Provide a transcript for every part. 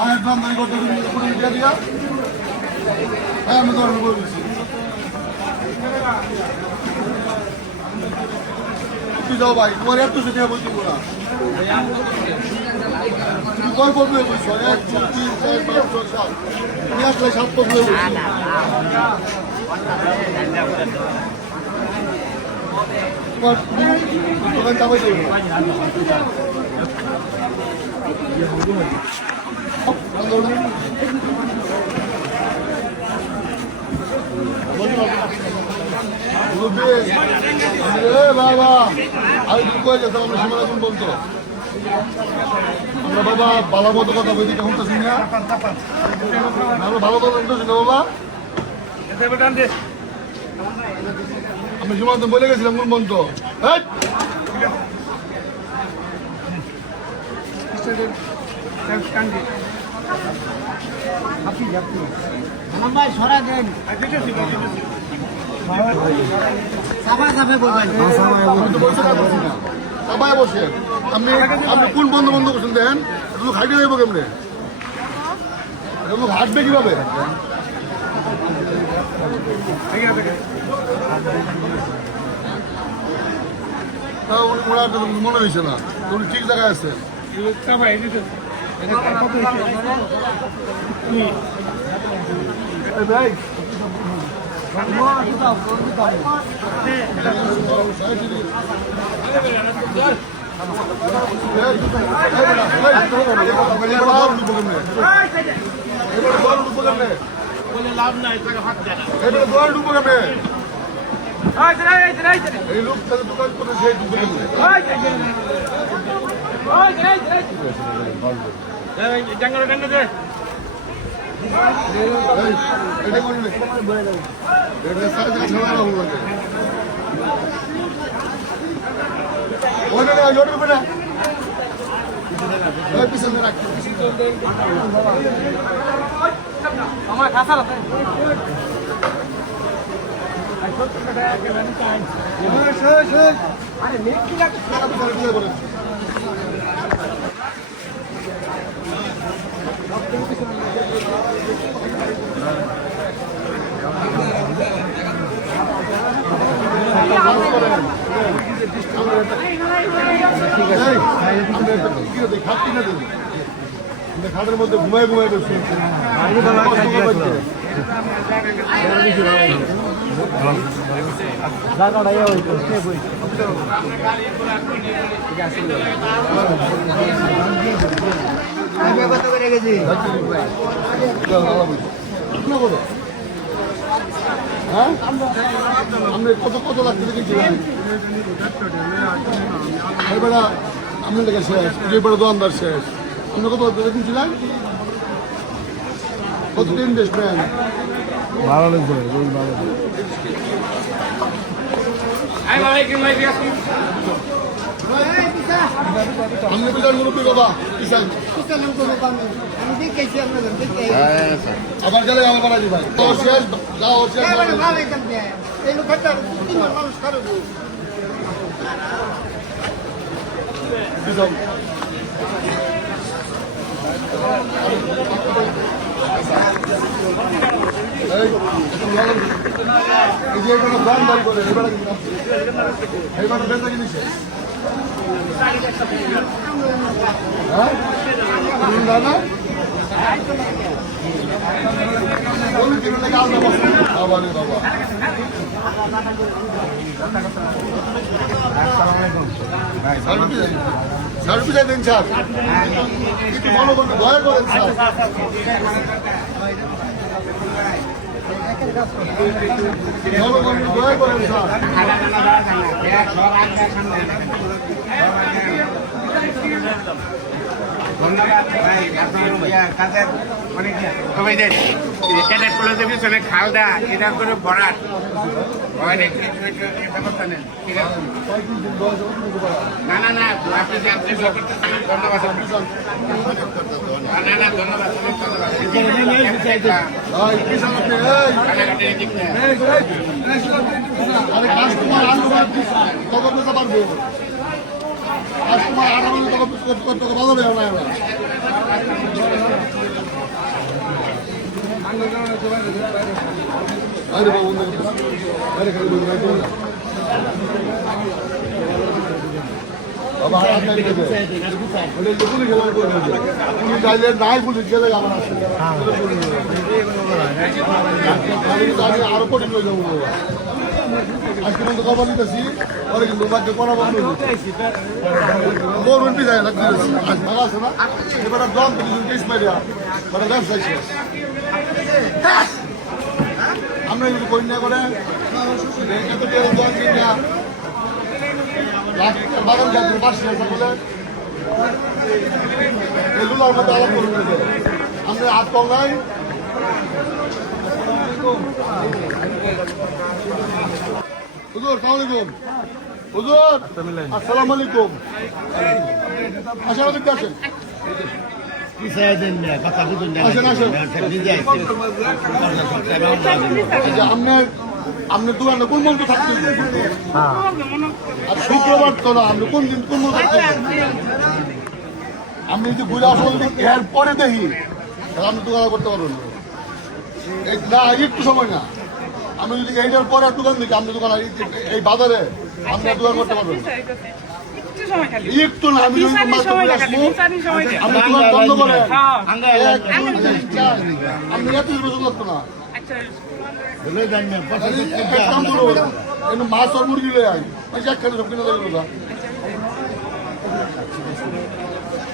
আমদানি করতে দিয়া আমি তো করে দিচ্ছি যাও ভাই তোমার এত সেটা বলছি না কয় পদ হয়ে বলছো 1 2 3 4 5 6 7 তুমি আসলে 7 পদ হয়ে বলছো দোকান চাপাই দেবে বাবা আমি কয়ে গেছে আমরা সীমানা কোন বলতো আমরা বাবা ভালো মতো কথা বলি কেমন তো শুনি না আমরা ভালো কথা শুনতেছি না বাবা আমি সীমান্ত বলে গেছিলাম কোন বন্ধ ভাই সরা দেন সবাই বসে আপনি আপনি কোন বন্ধ বন্ধ করছেন দেন লোক হাইটে যাবো কেমনে লোক হাঁটবে কিভাবে ওনার মনে হয়েছে না উনি ঠিক জায়গায় আছে ভাই লাভ নাই এই লোক তাহলে দোকান করে সেই ডুবে গেলে এটা করলে এটা সাইজ ছাড়া ভালো লাগে ওটা না লোড করবে না ওই পিছনে রাখ আমার খাসা আছে আরে মিষ্টি লাগছে খাটের মধ্যে ঘুমাই ঘুমাই বসে হ্যাঁ আমরা কত কত লাগছে দেখেছি এবারে আপনার লেগে শেষ এবারে দোকানদার শেষ আমরা কত দেখেছিলাম কতদিন ইনভেস্টমেন্ট ভালো লাগছে ভালো हमने भी जान मुरुब्बी बाबा किसान আমি দেখেছি আপনাদের আবার চলে যাবে বাড়াজি ভাই তো শেষ যাও শেষ ভালো একদম এই লোকটা তিন মানুষ করবো কিसान এই যে কোনো দাম দাম করে এবারে বেচা কিনেছে হ্যাঁ দাদা বলুন কিনে লেগে আলাদা বসুন বাবা রে বাবা সার্ভিস দিন স্যার একটু ভালো করতে দয়া করেন স্যার ভালো করতে দয়া করেন স্যার ধন্যবাদ ভাই আপনার কাজের মানে সবাই দেন ক্যাডেট কলেজের পিছনে খালদা এটা করে ভরাট না না না আপনি ধন্যবাদ না না ধন্যবাদ কাস্টমার কত পেতে পারবো কাস্টমার 18 টাকা ভালো দেয় না বাইরে বাবু বাইরে খালি বাবা নাই পুলিশ গেলে আমার আরো কঠিন হয়ে যাবো বাবা আজকে পর্যন্ত খবর নিতেছি পরে কিন্তু বাক্যে করা বন্ধ গভর্নমেন্ট পিছায় লাগছে আছে না এবার দম কেস মারিয়া মানে ব্যবসায় শেষ আমরা যদি করি না করে বাগান যাত্রী পাশে বলে এগুলোর মধ্যে আলাপ করে আমরা হাত কম নাই হুজুর সালামালাইকুম হুজুর আসসালামু আলাইকুম আসেন আসেন আপনার দোকানে কোন মন্ত্র থাকতে আর শুক্রবার তো না আপনি কোন দিন কোন মন্ত্র থাকতে আপনি যদি ঘুরে আসলে এর পরে দেখি তাহলে আপনি দোকান করতে পারবেন না একটু সময় না আমি যদি এইটার পরে দোকান দেখি আপনি দোকান এই বাজারে আপনার দোকান করতে পারবেন একটু না আমি আপনি দোকান বন্ধ করেন আপনি এত বেতন লাগতো না মাছ আর মুরগি লয়ে আই একখানে সব কিনে দেবে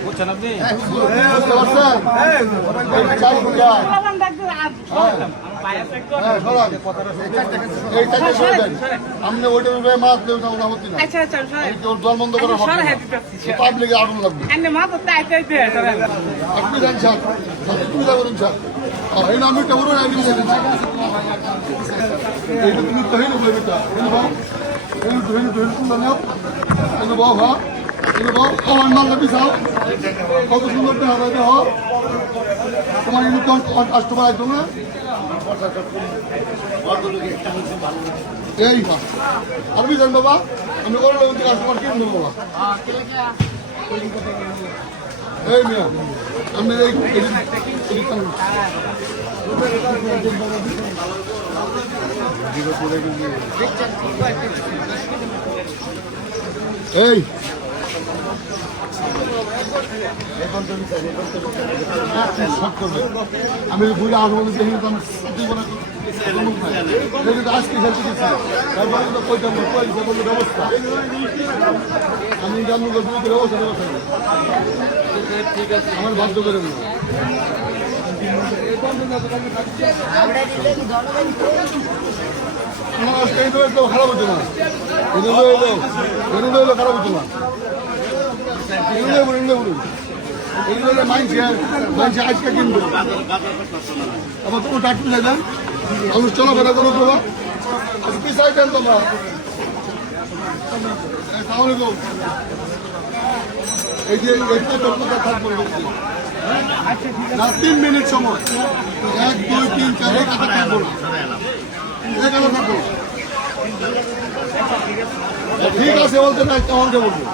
বুঝছেন আপনি বুঝতে পারছেন আপনি ওইটার মাছ জল বন্ধ করার পাবলিকে আগুন লাগবে আপনি জানছেন তুমি যাবেন এই নাম একটা বড় আইডি তুমি কহিল বেটা বাবা আমার মাল পিছাও কত সুন্দর হবে তোমার ইউনিফর্ম কাস্টমার একদম না এই আর বুঝলেন বাবা আমি করে কাস্টমার কিনবো বাবা এই মিয়া আমি এই আমি ঘুরে আসবো আজকে ব্যবস্থা আমি জানবো ব্যবস্থা আমার বাধ্য করে খারাপ হতো না খারাপ হতো না এগুলো মাইনছে আজকে কিনবো আবার কোনো ডাক্তার নেবেন মানুষ চলাফেরা করো তো কি চাইছেন তোমরা এই যে থাকবো না 3 মিনিট সময় 1 2 3 4 কথা থাকবো এখানে থাকবো ঠিক আছে বলতে না একটা অঙ্কে বলবো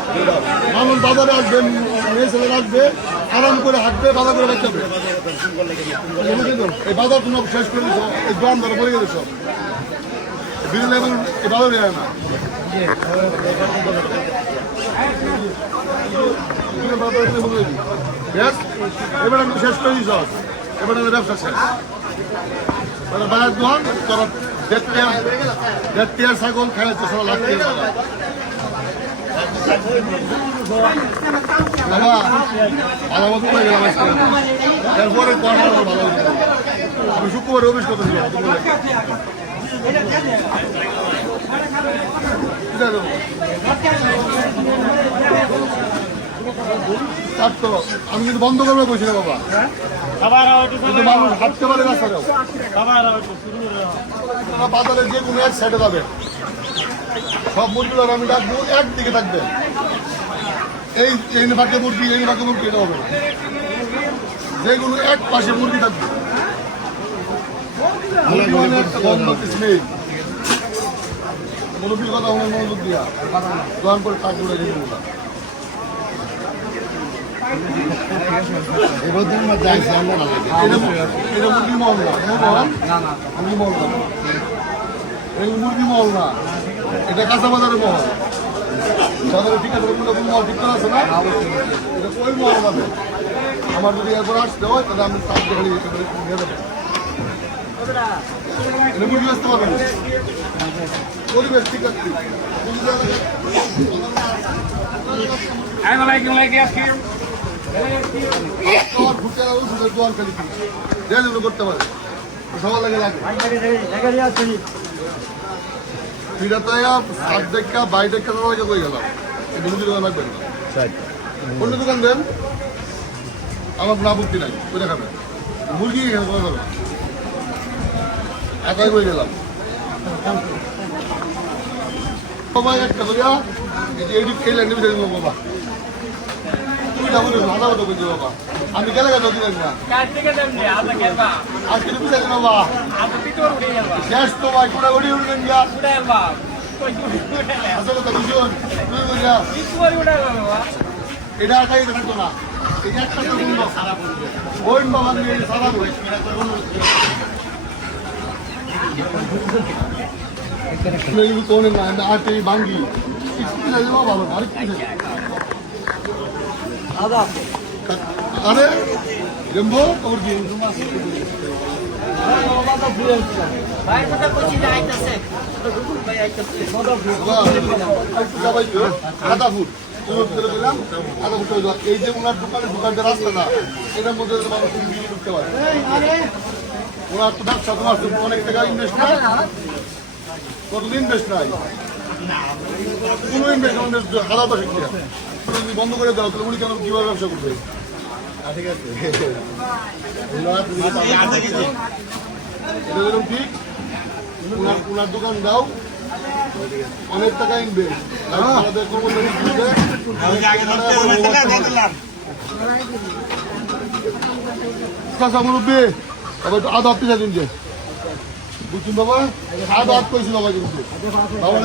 মানুষ বাজারে আসবে মেয়ে ছেলেরা আসবে আরাম করে হাঁটবে বাজার করে বাঁচতে হবে এই বাজার তুমি শেষ করে দিচ্ছ এই গ্রাম ধরে পড়ে গেছে সব বিভিন্ন এই বাজারে যায় না এবার আমি শেষ করে দিচ্ছ এবার আমি ব্যবসা শেষ বাজার দোকান তোরা দেড় ছাগল খেলাচ্ছে সব লাগছে বাবা ভালো মতো করে গেলাম এরপরে ভালো আমি শুক্রবার অফিস করতে আমি কিন্তু বন্ধ করবো বলছি না বাবা মানুষ হাঁটতে পারে রাস্তাটাও বাজারে যে কোনো এক সাইডে যাবে সব মুরগিগুলো আমি ডাকবো একদিকে থাকবে এই ভাগে মুরগি এটা হবে না যে কোনো এক পাশে মুরগি থাকবে মুরগির কথা মনোযোগ দিয়া দোকান করে কাজ করে এটা মুরগি মহল না, মুরগি মহল না, এই মুরগি মহল না, এটা কাঁচা বাজারের মহল। বাজারে ঠিক আছে, মহল ঠিক করা আছে না, এটা ওই মহল আছে। আমার যদি এরপর আসতে হয় তাহলে আমি তার নিয়ে দেবেন, এটা মুরগি আসতে পারবেন, পরিবেশ ঠিক আছে। করতে পারে সবার লাগে লাগে বাইরে দেখা কই গেলাম, মুরগি দোকান লাগবেন না, অন্য দোকান দেন, আমার কোনো আপত্তি নাই, ওই দেখাবেন মুরগি একাই বই গেলাম। সবাই একটা করিয়া এডিট খেলে নিবি দেখবো বাবা, তুই না বলিস ভালো মতো বুঝলি বাবা, আমি গেলে গেলে দিলেন না আজকে বুঝাই বাবা শেষ তো ভাই কোটা গড়ি উঠবেন গিয়া আসলে তো বুঝুন তুই বুঝা এটা একাই থাকতো না, এই একটা ওই বাবা নিয়ে সারা কোন না আটে ভাঙ্গি ভালো আরেকটু আরে জম্বো ওর কি আধা ফুট এই যে ওনার দোকানটা রাস্তাটা এটার মধ্যে মানুষ ঢুকতে পারে, ওনার তো ব্যবসা তোমার অনেক টাকা ইনভেস্ট নাই, কতদিন ইনভেস্ট নাই, কোনো ইনভেস্ট আলাদা শিক্ষা যদি বন্ধ করে দাও তাহলে উনি কেন কিভাবে ব্যবসা করবে? ঠিক আছে ঠিক, ওনার দোকান দাও, অনেক টাকা ইনভেস্ট, মুরব্বী আবার আধা হাত পিছা কিনছে বুঝছেন বাবা, আধা হাত কইছি বাবা কিন্তু বাবা